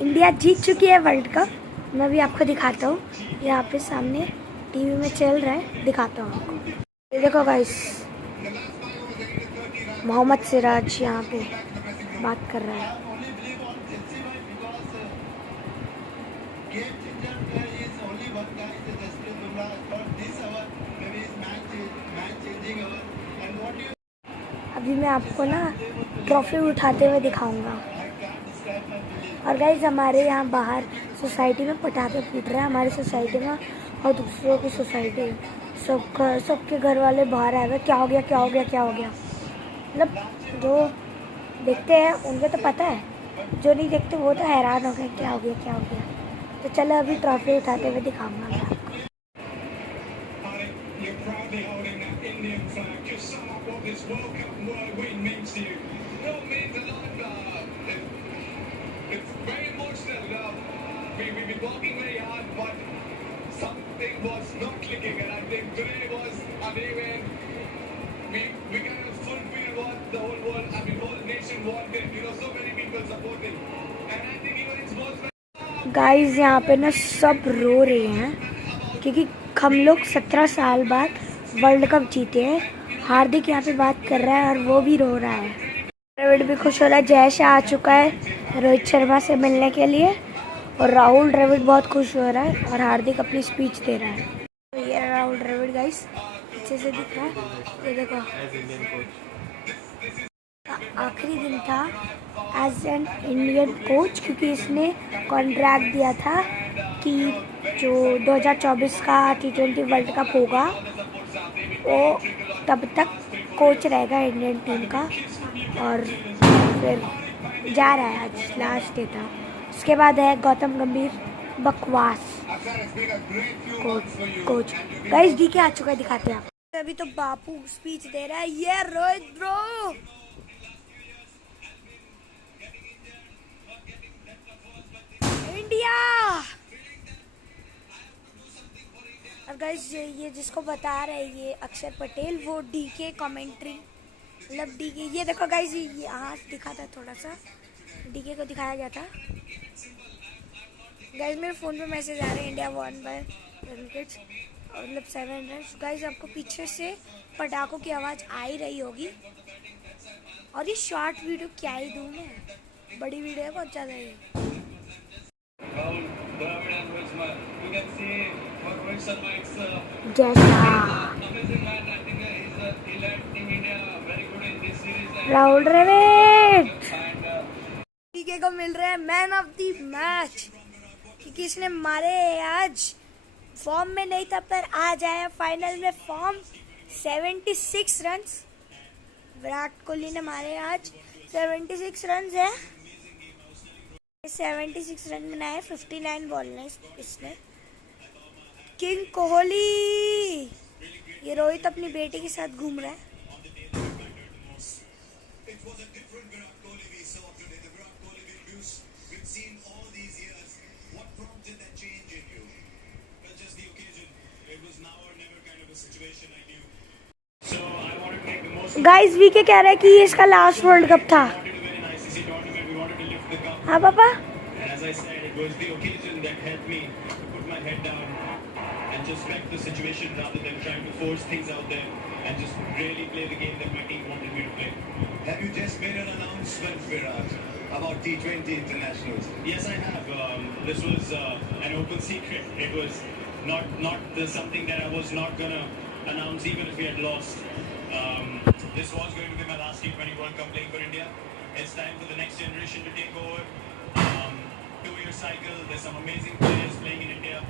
India जीत चुकी है world cup. मैं भी आपको दिखाता हूँ, यहाँ पे सामने टीवी में चल रहा है, दिखाता हूँ आपको। ये देखो गाइस, मोहम्मद सिराज यहाँ पे बात कर रहा है। अभी मैं आपको ना ट्रॉफी उठाते हुए दिखाऊंगा। और गाइस हमारे यहाँ बाहर सोसाइटी में पटाखे फूट रहे हैं, हमारी सोसाइटी में और दूसरों की सोसाइटी, सबके घर वाले बाहर आए हुए, क्या हो गया क्या हो गया क्या हो गया। मतलब जो देखते हैं उनको तो पता है, जो नहीं देखते वो तो हैरान हो गए क्या हो गया क्या हो गया। तो चलो अभी ट्रॉफी उठाते हुए दिखाऊंगा मैं आपको। We've been working very hard, but something was not clicking, and I think today was a day when we kind of fulfilled what the whole world, I mean, whole nation wanted. You know, so many people supporting, and I think even in sports. Guys यहाँ पे ना सब रो रहे हैं क्योंकि हम लोग 17 साल बाद वर्ल्ड कप जीते हैं। हार्दिक यहाँ पे बात कर रहा है और वो भी रो रहा है। द्रविड़ भी खुश हो रहा है। जयेश आ चुका है रोहित शर्मा से मिलने के लिए और राहुल द्रविड़ बहुत खुश हो रहा है और हार्दिक अपनी स्पीच दे रहा है। तो ये राहुल द्रविड़ गाइस अच्छे से दिख रहा है, ये देखो। आखिरी दिन था एज एन इंडियन कोच, क्योंकि इसने कॉन्ट्रैक्ट दिया था कि जो 2024 का T20 वर्ल्ड कप होगा वो तब तक कोच रहेगा इंडियन टीम का। और फिर जा रहा है, आज लास्ट डे था। उसके बाद है गौतम गंभीर बकवास कोच। गाइस डीके आ चुका है, दिखाते हैं आप। अभी तो बापू स्पीच दे रहा है, ये रोहित ब्रो। इंडिया। और गाइस ये जिसको बता रहे हैं ये अक्षर पटेल, वो डीके कमेंट्री, मतलब डीके। ये देखो गाइस, ये हाथ दिखाता है थोड़ा सा, डीके को दिखाया गया था। गाइस मेरे फ़ोन पे मैसेज आ रहे हैं, इंडिया वन बाय विकेट्स, मतलब 7 रन। गाइस आपको पीछे से पटाखों की आवाज़ आ ही रही होगी। और ये शॉर्ट वीडियो क्या ही दूँ मैं, बड़ी वीडियो है बहुत ज़्यादा ये। राहुल द्रविड़ डीके को मिल रहा है मैन ऑफ द मैच, क्योंकि इसने मारे आज। फॉर्म में नहीं था पर आज आया फाइनल में फॉर्म। 76 रन विराट कोहली ने मारे आज। 76 रन है, 76 रन बनाए, 59 बॉल ने इसने। किंग कोहली। ये रोहित अपनी बेटी के साथ घूम रहा है। गाइस वीके कह रहा है कि ये इसका लास्ट वर्ल्ड कप था। हाँ पापा। Just respect the situation rather than trying to force things out there and just really play the game that my team wanted me to play. Have you just made an announcement, Virat, about T20 internationals? Yes, I have. This was an open secret. It was not something that I was not going to announce even if we had lost. This was going to be my last T20 World Cup playing for India. It's time for the next generation to take over. 2-year cycle. There's some amazing players playing in India.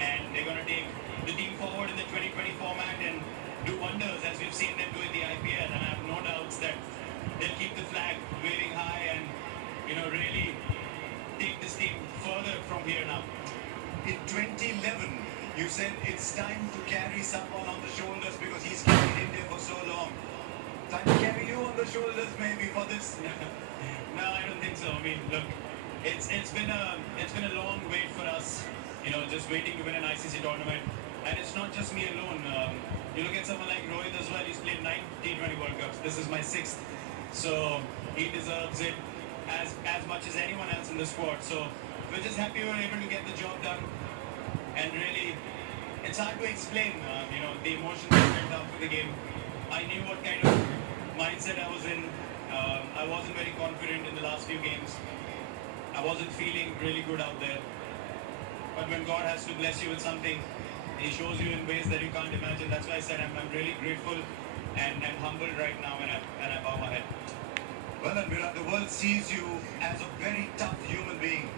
And they're going to take the team forward in the 2020 format and do wonders as we've seen them do in the IPL. And I have no doubts that they'll keep the flag waving high and, really take this team further from here now. In 2011, you said it's time to carry someone on the shoulders because he's carried India for so long. Time to carry you on the shoulders maybe for this. No, I don't think so. I mean, look, it's been a long wait for us. Just waiting to win an ICC tournament. And it's not just me alone. You look at someone like Rohit as well. He's played 9 T20 World Cups. This is my 6th. So he deserves it as much as anyone else in the squad. So we're just happy we were able to get the job done. And really, it's hard to explain, the emotions I felt after the game. I knew what kind of mindset I was in. I wasn't very confident in the last few games. I wasn't feeling really good out there. But when God has to bless you with something, He shows you in ways that you can't imagine. That's why I said I'm really grateful and humbled right now when I bow my head. Well, and Virat, the world sees you as a very tough human being.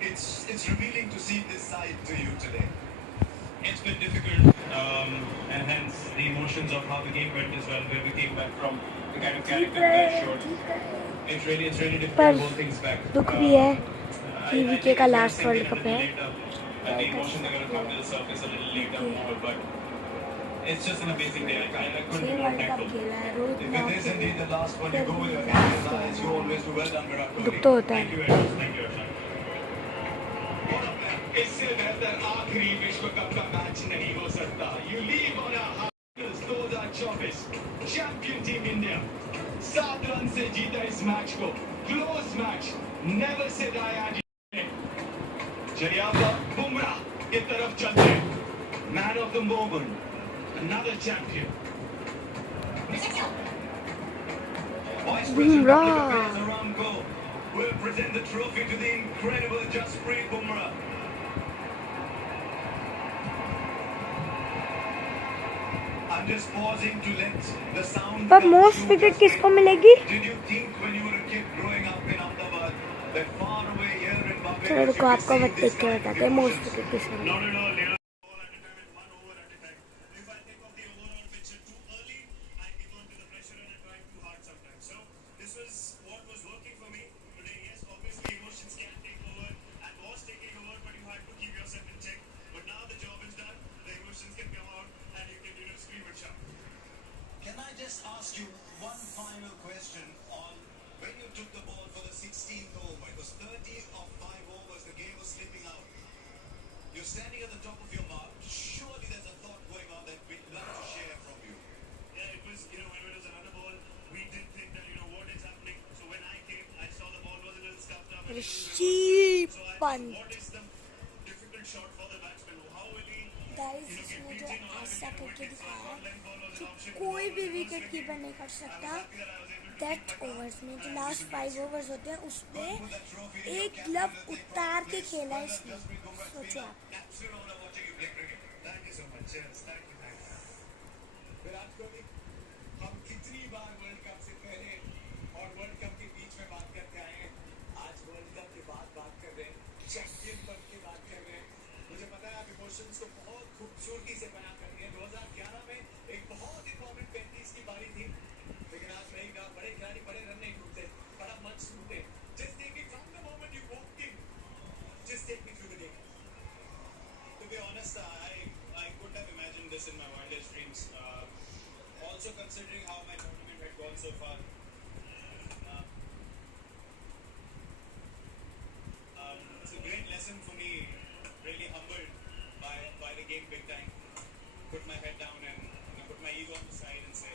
It's revealing to see this side to you today. It's been difficult, and hence the emotions of how the game went as well, where we came back from, the kind of character that I showed. It's really difficult to hold things back. दुख भी है कि VK का last world cup है. The emotions are going to come to the surface a little later more, but it's just an amazing day. I couldn't be more thankful. If it is indeed the last one, you go with your hands in eyes. You always do well done, Virat Kohli. दुख तो होता है. Thank you very much. Thank you, Arshan. इससे बेहतर आखिरी विश्व cup का match नहीं हो सकता. You leave on a high. 2024 champion team India 7 run से जीता इस मैच को. Close match. Never say die आज. चलिए अब बुमराह की तरफ चलते हैं. Man of the moment, another champion. Vice President of Aramco will present the trophy to the incredible Jasprit Bumrah. I'm just pausing to let the sound. पर most wicket किसको मिलेगी? Did you think when you were a kid growing up in Ahmedabad that far away here in Bombay? चलो रुको आपको मत देख के बताते हैं मोस्ट विकेट किसको मिलेगी. Not at all. One over at a time. If I take off the overall picture too early, I give on to the pressure and I try too hard sometimes. So this was what was working for me today. Yes, obviously emotions can take over and was taking over, but you had to keep yourself in check. But now the job is done. The emotions can come out and you can scream and shout. Can I just ask you one final question on when you took the ball for the 16th over? It was 30 of 5 overs. The game was slipping out. You're standing at the top of your mark. Surely there's a thought going on that we'd love to share from you. Yeah, it was, when it was another ball, we did think that, what is happening. So when I came, I saw the ball was a little scuffed up. Rishi Pant. What is the difficult shot for the batsman? How will he? Guys इसमें जो ऐसा करके दिखाया कि कोई भी wicket keeper नहीं कर सकता. डेथ ओवर्स में जो लास्ट 5 ओवर्स होते हैं उसमें एक ग्लव उतार के खेला है इसने. सोचो आप. विराट कोहली, हम कितनी बार वर्ल्ड कप से पहले और वर्ल्ड कप के बीच में बात करते आए हैं. आज वर्ल्ड कप के बाद बात कर रहे हैं, चैंपियन पद की बात कर रहे हैं. मुझे पता है आप इमोशंस को बहुत खूबसूरती से बना कर दिए. 2011 में एक बहुत इंपॉर्टेंट 35 की बारी थी, लेकिन आज नहीं कहा. बड़े खिलाड़ी बड़े रन नहीं टूटते, बड़ा मंच टूटे. Just take me from the moment you walked in. Just take me through the day. To be honest, I couldn't have imagined this in my wildest dreams. Also considering how my tournament had gone so far. It's a great lesson for me. Really humbled by the game big time. Put my head down and put my ego on the side and say,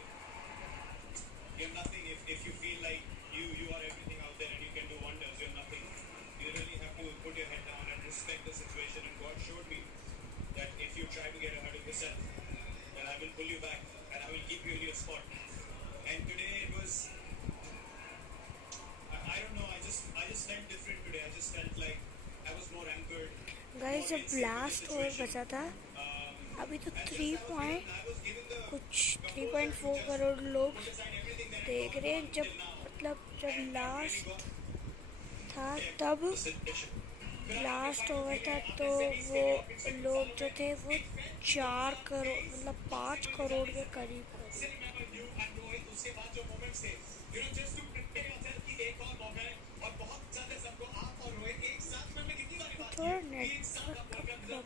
you're nothing. If you feel like you are everything out there and you can do wonders, you're nothing. You really have to put your head down and respect the situation. And God showed me that if you try to get ahead of yourself, then I will pull you back and I will keep you in your spot. And today it was, I don't know, I just felt different today. I just felt like I was more anchored. Guys जब last over बचा था, अभी तो 3.4 करोड़ लोग देख रहे हैं. जब लास्ट था तब लास्ट ओवर था तो वो लोग जो थे वो 4 करोड़ 5 करोड़ के करीब. थोड़ा नेटवर्क का प्रॉब्लम हो रहा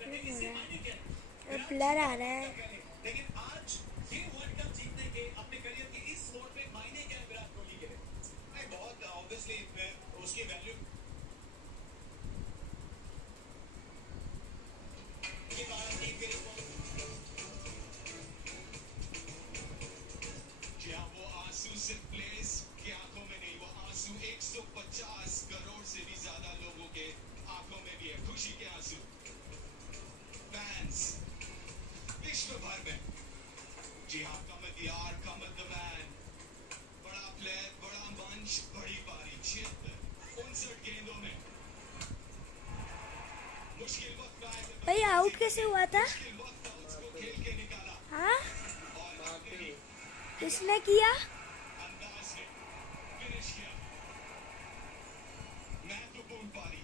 है, ब्लर आ रहा है. लेकिन आज ये वर्ल्ड कप जीतने के अपने करियर के इस मोड़ पे मायने क्या है विराट कोहली के लिए? बहुत ऑब्वियसली उसकी वैल्यू क्या वो आंसू सिर्फ प्लेस की आंखों में नहीं, वो आंसू 150 करोड़ से भी ज्यादा लोगों के आंखों जी हाँ, कमत यार, कमत the man. बड़ा प्लेयर, बड़ा मंच, बड़ी पारी, 56 गेंदों में मुश्किल वक्त आए थे, भाई आउट कैसे हुआ था? मुश्किल वक्त था, उसको खेल के निकाला हाँ, और अपने किसने किया? अंदाज से फिनिश किया. महत्वपूर्ण पारी,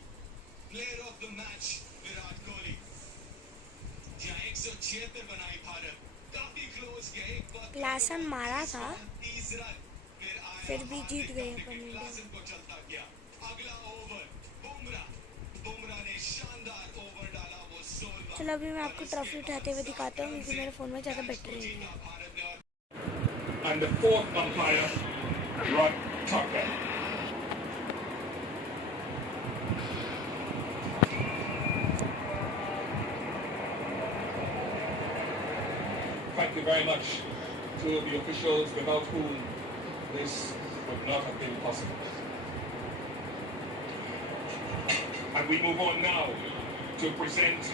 player of the match Virat Kohli. जहाँ 176 बनाई भारत, काफी क्लोज गए, एक वक्त क्लासन मारा था, 30 रन, फिर भी जीत गए अपन इंडिया. क्लासन को चलता गया. अगला ओवर बुमराह ने शानदार ओवर डाला, वो 16. चलो अभी मैं आपको ट्रॉफी उठाते हुए दिखाता हूँ क्योंकि मेरे फ़ोन में ज़्यादा बैटरी नहीं है. भारत ने और And the fourth umpire, Rod Tucker. Thank you very much to the officials without whom this would not have been possible. And we move on now to present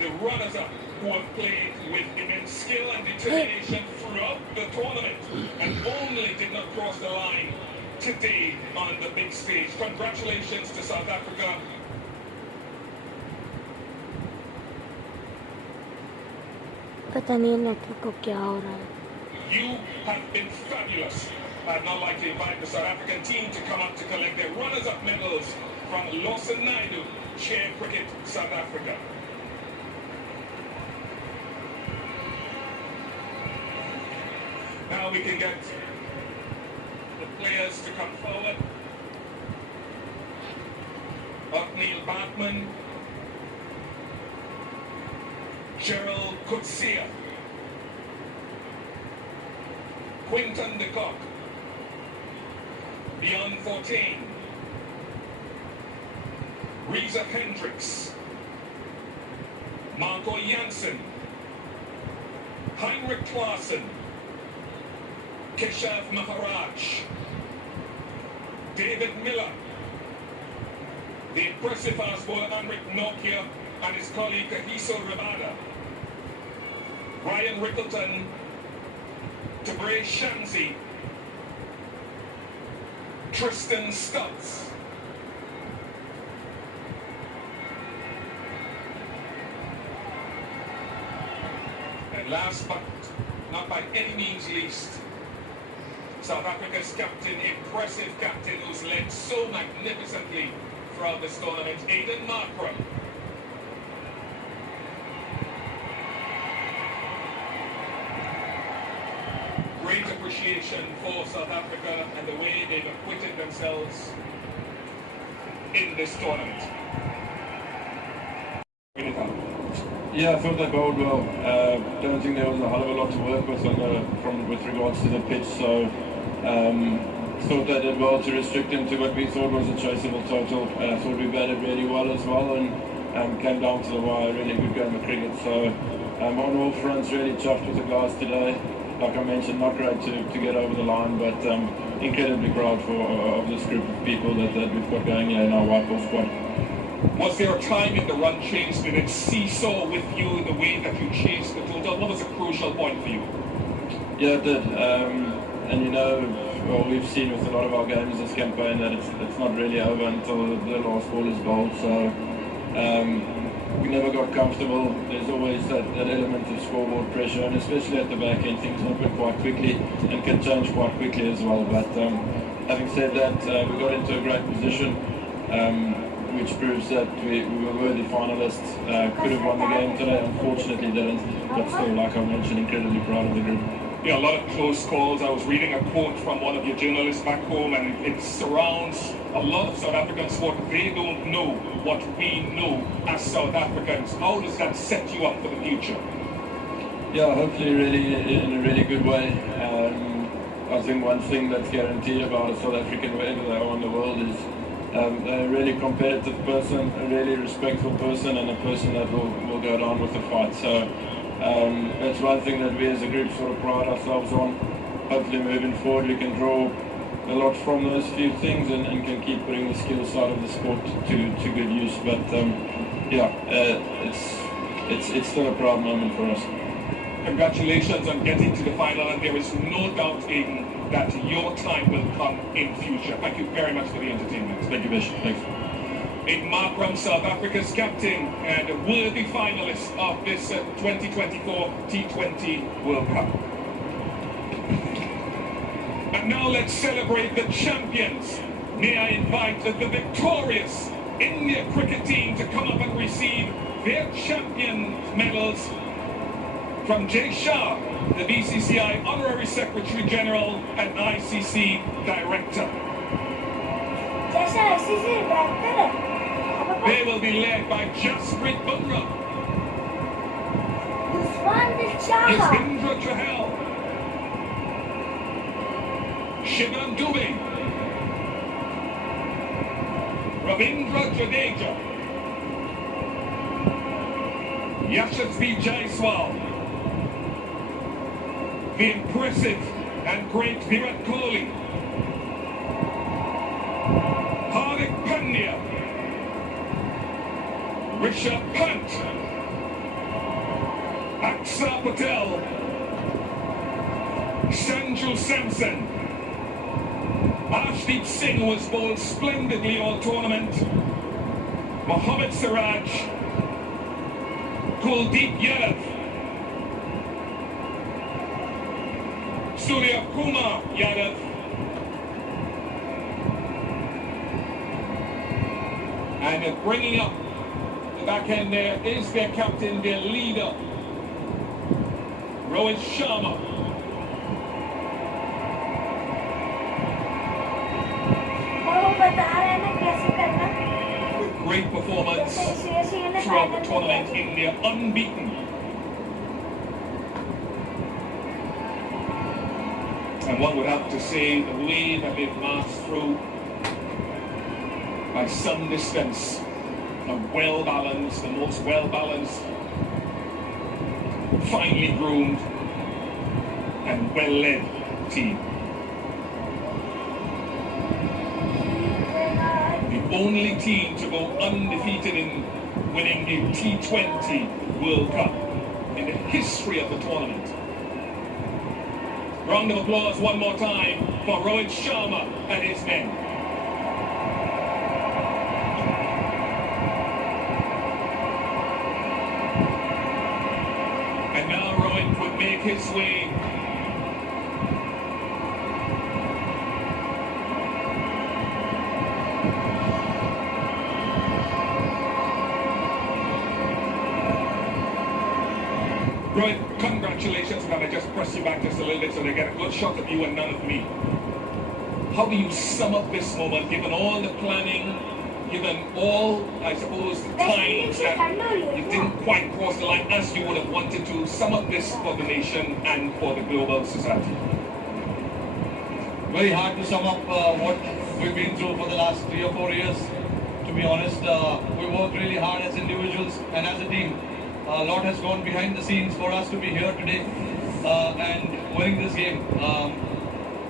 the runners-up who have played with immense skill and determination throughout the tournament and only did not cross the line today on the big stage. Congratulations to South Africa. पता नहीं network को क्या हो रहा है. You have been fabulous. I'd now like to invite the South African team to come up to collect their runners-up medals from Lawson Naidu, Chair Cricket South Africa. Now we can get the players to come forward. Othniel Bartman, Gerald Coetzee, Quinton de Kock, Beyond 14, Reza Hendricks, Marco Janssen, Heinrich Klaassen, Keshav Maharaj, David Miller, the impressive fast bowler Henrik Nokia and his colleague Kagiso Rabada, Ryan Rickleton, Tabré Shamsi, Tristan Stutz, and last but not by any means least, South Africa's captain, impressive captain who's led so magnificently throughout this tournament, Aiden Markram. Great appreciation for South Africa and the way they've acquitted themselves in this tournament. Yeah, I thought they bowled well. Don't think there was a hell of a lot to work with with regards to the pitch. So thought they did well to restrict him to what we thought was a chaseable total. Thought we batted really well as well and came down to the wire. Really good game of cricket. So on all fronts, really chuffed with the guys today. Like I mentioned, not great to get over the line, but incredibly proud of this group of people that we've got going here in our white ball squad. Was there a time in the run chase did it seesaw with you in the way that you chased the total? What was a crucial point for you? Yeah, it did. And you know, well, we've seen with a lot of our games this campaign that it's not really over until the last ball is bowled. So we never got comfortable. There's always that element of scoreboard pressure, and especially at the back end, things happen quite quickly and can change quite quickly as well. But having said that, we got into a great position. Which proves that we were worthy finalists, could have won the game today, unfortunately didn't, but still, like I mentioned, incredibly proud of the group. Yeah, a lot of close calls. I was reading a quote from one of your journalists back home, and it surrounds a lot of South Africans. What they don't know, what we know as South Africans. How does that set you up for the future? Yeah, hopefully really in a really good way. I think one thing that's guaranteed about a South African wherever they are in the world is a really competitive person, a really respectful person, and a person that will go down with the fight. So that's one thing that we as a group sort of pride ourselves on. Hopefully moving forward we can draw a lot from those few things and can keep putting the skill side of the sport to good use. But yeah, it's still a proud moment for us. congratulations on getting to the final, and there is no doubt in that your time will come in future. Thank you very much for the entertainment. Thank you, Bishop. Thanks. In Markram, South Africa's captain and a worthy finalist of this 2024 T20 World Cup. And now let's celebrate the champions. May I invite the victorious India cricket team to come up and receive their champion medals from Jay Shah, the BCCI Honorary Secretary General and ICC Director. They will be led by Jasprit Bumrah, Yuzvendra Chahal, Shivam Dube, Ravindra Jadeja, Yashasvi Jaiswal, the impressive and great Virat Kohli, Hardik Pandya, Rishabh Pant, Akshar Patel, Sanju Samson, Arshdeep Singh was bowled splendidly all tournament, Mohammad Siraj, Kuldeep Yadav, Surya Kumar Yadav, and bringing up the back end there is their captain, their leader, Rohit Sharma. With great performance throughout the tournament, India unbeaten. And one would have to say the way that they've marched through by some distance, a well-balanced, the most well-balanced, finely groomed and well-led team. The only team to go undefeated in winning the T20 World Cup in the history of the tournament. Round of applause one more time for Rohit Sharma and his men. And now Rohit would make his way Rohit, congratulations. Can I just press you back just a little bit so they get a good shot of you and none of me? How do you sum up this moment, given all the planning, given all, I suppose, the times that you didn't quite cross the line as you would have wanted to? Sum up this for the nation and for the global society. Very hard to sum up what we've been through for the last 3 or 4 years. To be honest, we worked really hard as individuals and as a team. A lot has gone behind the scenes for us to be here today and winning this game.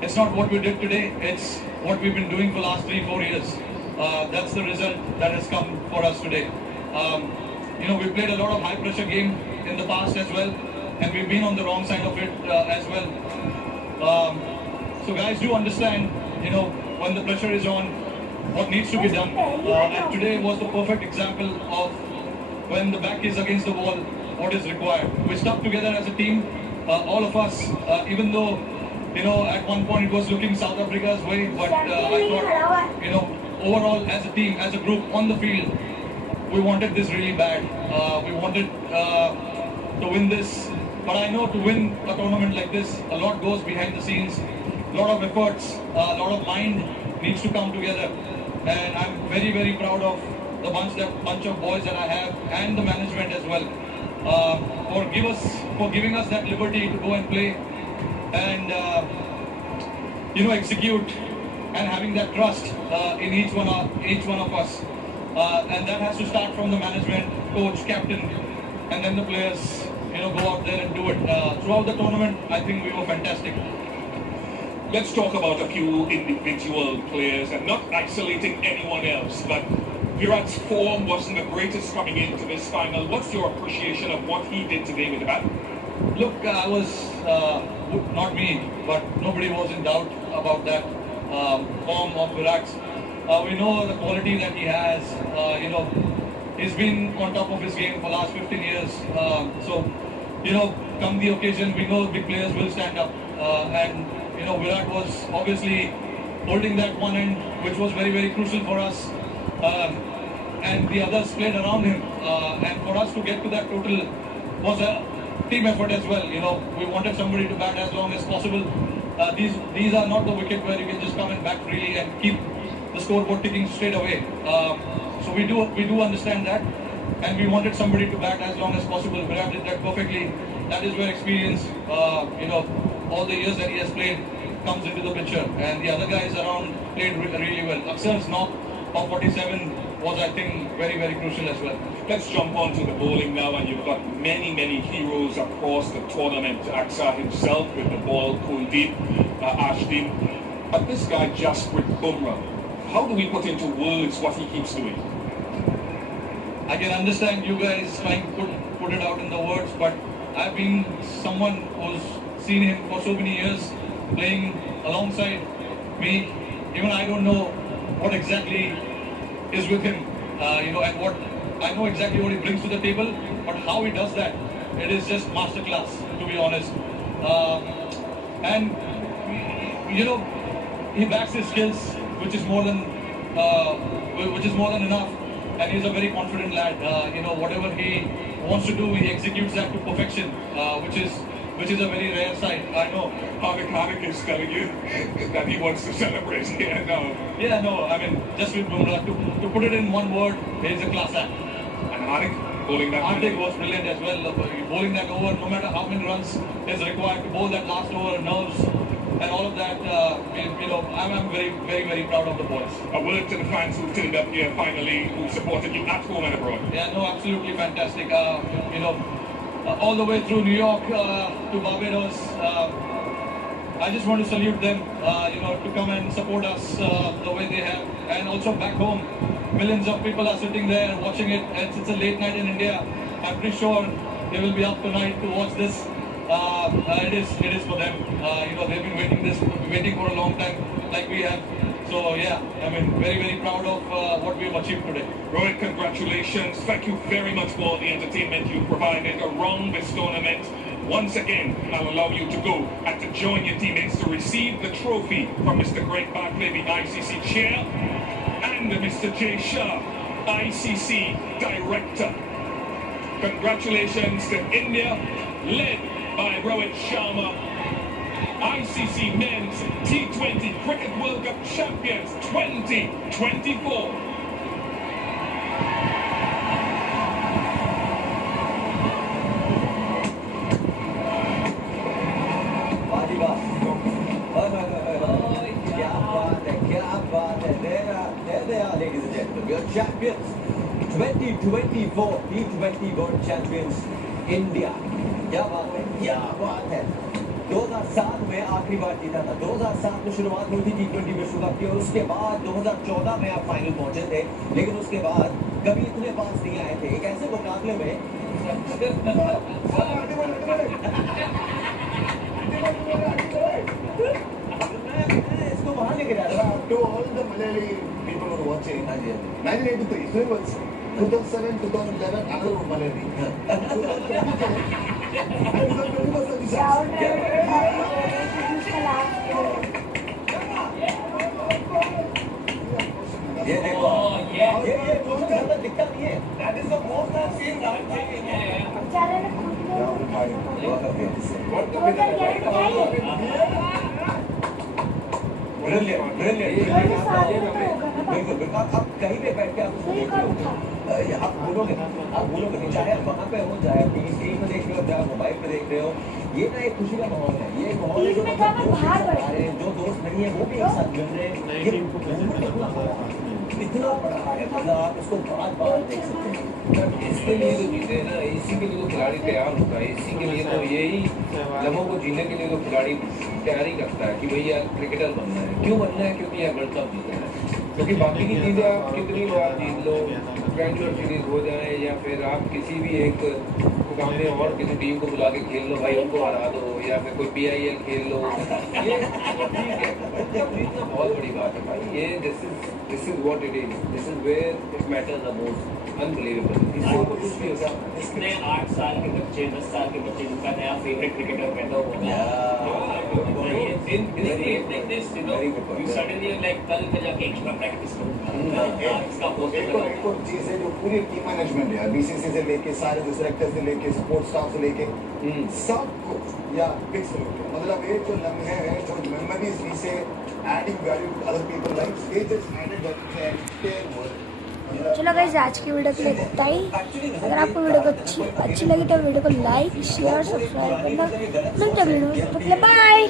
It's not what we did today, it's what we've been doing for the last 3-4 years. That's the result that has come for us today. We played a lot of high pressure game in the past as well, and we've been on the wrong side of it as well. So guys, do understand, when the pressure is on, what needs to be done. And today was the perfect example of when the back is against the wall, what is required. We stuck together as a team, all of us, even though, at one point it was looking South Africa's way, but I thought, overall as a team, as a group on the field, we wanted this really bad. We wanted to win this, but I know to win a tournament like this, a lot goes behind the scenes, a lot of efforts, a lot of mind needs to come together, and I'm very, very proud of the bunch of boys that I have and the management as well for giving us that liberty to go and play and execute and having that trust in each one of us, and that has to start from the management, coach, captain, and then the players go out there and do it. Throughout the tournament, I think we were fantastic. Let's talk about a few individual players and not isolating anyone else, but Virat's form wasn't the greatest coming into this final. What's your appreciation of what he did today with the bat? look, I was not me, but nobody was in doubt about that form of Virat's. We know the quality that he has. He's been on top of his game for the last 15 years. So, come the occasion, we know big players will stand up. And Virat was obviously holding that one end, which was very, very crucial for us. And the others played around him. And for us to get to that total was a team effort as well. We wanted somebody to bat as long as possible. These are not the wicket where you can just come and bat freely and keep the scoreboard ticking straight away. So we do understand that, and we wanted somebody to bat as long as possible. Virat did that perfectly. That is where experience, all the years that he has played, comes into the picture. And the other guys around played really well. Aksar's knock of 47 was, I think, very, very crucial as well. Let's jump on to the bowling now, and you've got many, many heroes across the tournament. Axar himself with the ball, Kuldeep, Ashdeep. But this guy, Jasprit Bumrah, how do we put into words what he keeps doing? I can understand you guys trying to put it out in the words, but I've been someone who's seen him for so many years playing alongside me. Even I don't know what exactly is with him, and what I know exactly what he brings to the table, but how he does that, it is just masterclass, to be honest. And he backs his skills, which is more than enough. And he's a very confident lad. Whatever he wants to do, he executes that to perfection, which is a very rare sight. I know. Hardik is telling you that he wants to celebrate. Yeah, no. Yeah, no. I mean, just with Bumrah, to put it in one word, he's a class act. And Hardik bowling that. Hardik was brilliant as well. Bowling that over, no matter how many runs is required to bowl that last over, nerves and all of that. I'm very, very, very proud of the boys. A word to the fans who turned up here finally, who supported you at home and abroad. Yeah, no, absolutely fantastic. All the way through New York to Barbados. I just want to salute them, to come and support us the way they have. And also back home, millions of people are sitting there watching it. And it's a late night in India. I'm pretty sure they will be up tonight to watch this. It is for them. They've been waiting for a long time, like we have. So yeah, very, very proud of what we've achieved today. Rohit, congratulations. Thank you very much for the entertainment you provided around this tournament. Once again, I'll allow you to go and to join your teammates to receive the trophy from Mr. Greg Barclay, the ICC chair, and Mr. Jay Shah, ICC director. Congratulations to India, led by Rohit Sharma, ICC Men's T20 Cricket World Cup Champions 2024. Ladies and gentlemen, we are champions, 2024 T20 World Champions, India. क्या बात है 2007 में आखिरी बार जीता था 2007 में शुरुआत हुई थी T20 विश्व कप की और उसके बाद 2014 में आप फाइनल पहुंचे थे लेकिन उसके बाद कभी इतने पास नहीं आए थे एक ऐसे मुकाबले में इसको वहां लेके जा रहा To all the Malayali people who are watching, 1983, so it was 2007, 2011, another Malayali. 2020 was the disaster. ये देखो ये बहुत ज्यादा दिक्कत नहीं है that is the most I seen brilliant बिल्कुल बिल्कुल आप कहीं पे बैठ के आप बोलोगे नहीं चाहे वहाँ पे हो चाहे टीवी स्क्रीन पे देख रहे हो चाहे मोबाइल पे देख रहे हो ये ना एक खुशी का माहौल है ये माहौल है जो जो दोस्त नहीं है वो भी एक साथ मिल रहे हैं इतना बड़ा है मतलब आप इसको बार देख सकते हैं इसके लिए तो जीते ना इसी के लिए तो खिलाड़ी तैयार होता है इसी के लिए तो यही लम्हों को जीने के लिए तो खिलाड़ी तैयारी करता है कि भैया क्रिकेटर बनना है क्यों बनना है क्योंकि यह वर्ल्ड कप जीतना है क्योंकि बाकी की चीज़ें आप कितनी बार जीत लो ट्रायंगुलर सीरीज हो जाए या फिर आप किसी भी एक सामने और किसी टीम को बुला के खेल लो भाई, उनको हरा दो, या फिर कोई PIL खेल लो, ये ठीक है, जीतना बहुत बड़ी बात है भाई। ये this is what it is, this is where it matters the most. Unbelievable. इससे ऊपर कुछ भी हो सकता है। इसने 8 साल के बच्चे, 10 साल के बच्चे, जिनका नया फेवरेट क्रिकेटर पैदा हुआ कल में जाके एक्स्ट्रा प्रैक्टिस करूंगा। एक और चीज है जो पूरी टीम मैनेजमेंट है, BCCI से लेके सारे डायरेक्टर से लेके सपोर्ट स्टाफ से लेके सबको या फिक्स मतलब ये जो लम्हे हैं, जो memories we say adding value to other people life, they just added that word. चलो गाइस, आज की वीडियो के लिए इतना ही। अगर आपको वीडियो को अच्छी लगी तो वीडियो को लाइक, शेयर, सब्सक्राइब करना। मिलते हैं वीडियो में, बाय।